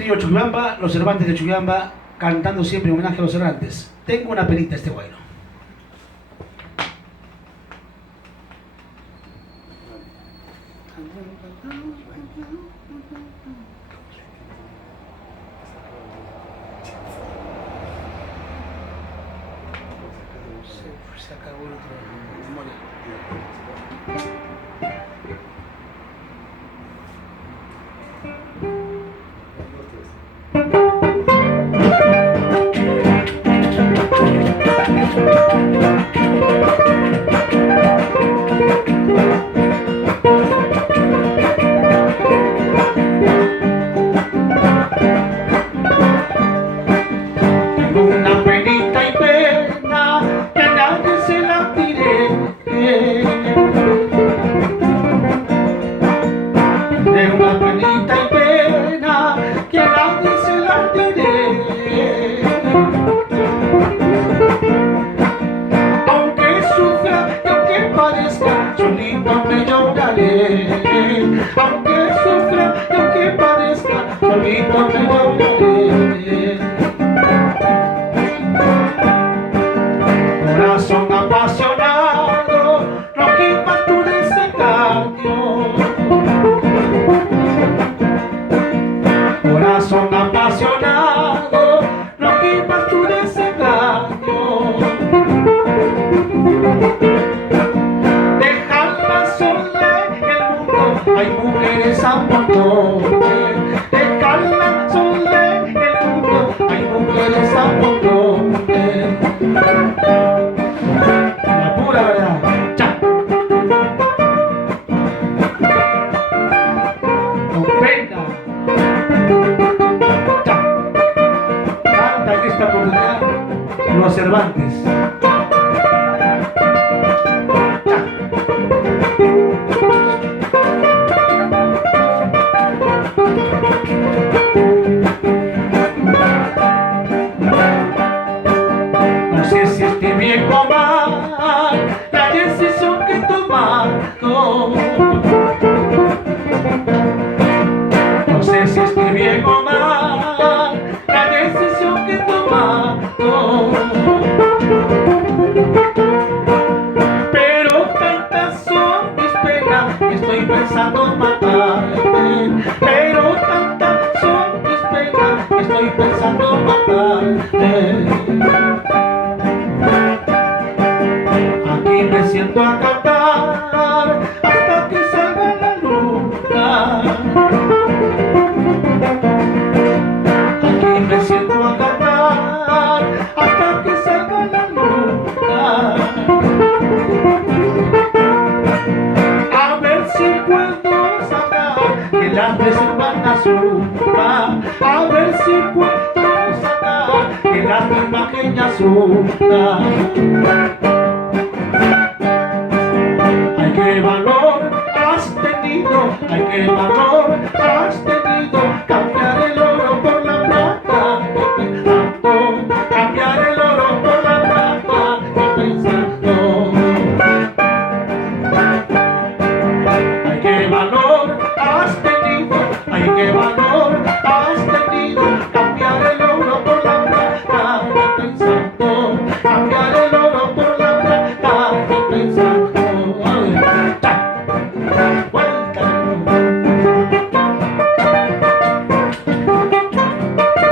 Trío Chuquibamba, los Cervantes de Chuquibamba, cantando siempre en homenaje a los Cervantes. Tengo una pelita este guayno. Se acabó el otro memoria. Tengo una penita y pena que a nadie se la diré. Tengo una penita y pena que a nadie se la diré. Aunque sufra y aunque padezca, solito me lloraré. Aunque sufra y aunque padezca, solito me lloraré. Corazón apasionado, no quepas tu desengaño. Corazón apasionado, no quepas tu desengaño. Dejarla sola en el mundo, hay mujeres a montones. Dejarla sola en el mundo, hay mujeres a montones. La pura verdad. ¡Cha! Con pena. ¡Cha! Canta en esta oportunidad los Cervantes. No sé si estoy bien o mal la decisión que he tomado. No sé si estoy bien o mal la decisión que he tomado. Pero tantas son mis penas que estoy pensando en matarme. Pero tantas son mis penas que estoy pensando en matarme. Aquí me siento a cantar hasta que salga la luna. Aquí me siento a cantar hasta que salga la luna. A ver si puedo sacar que las veces van a sumar. A ver si puedo sacar que las imágenes asustan. Ay, qué valor has tenido, ay, qué valor has tenido.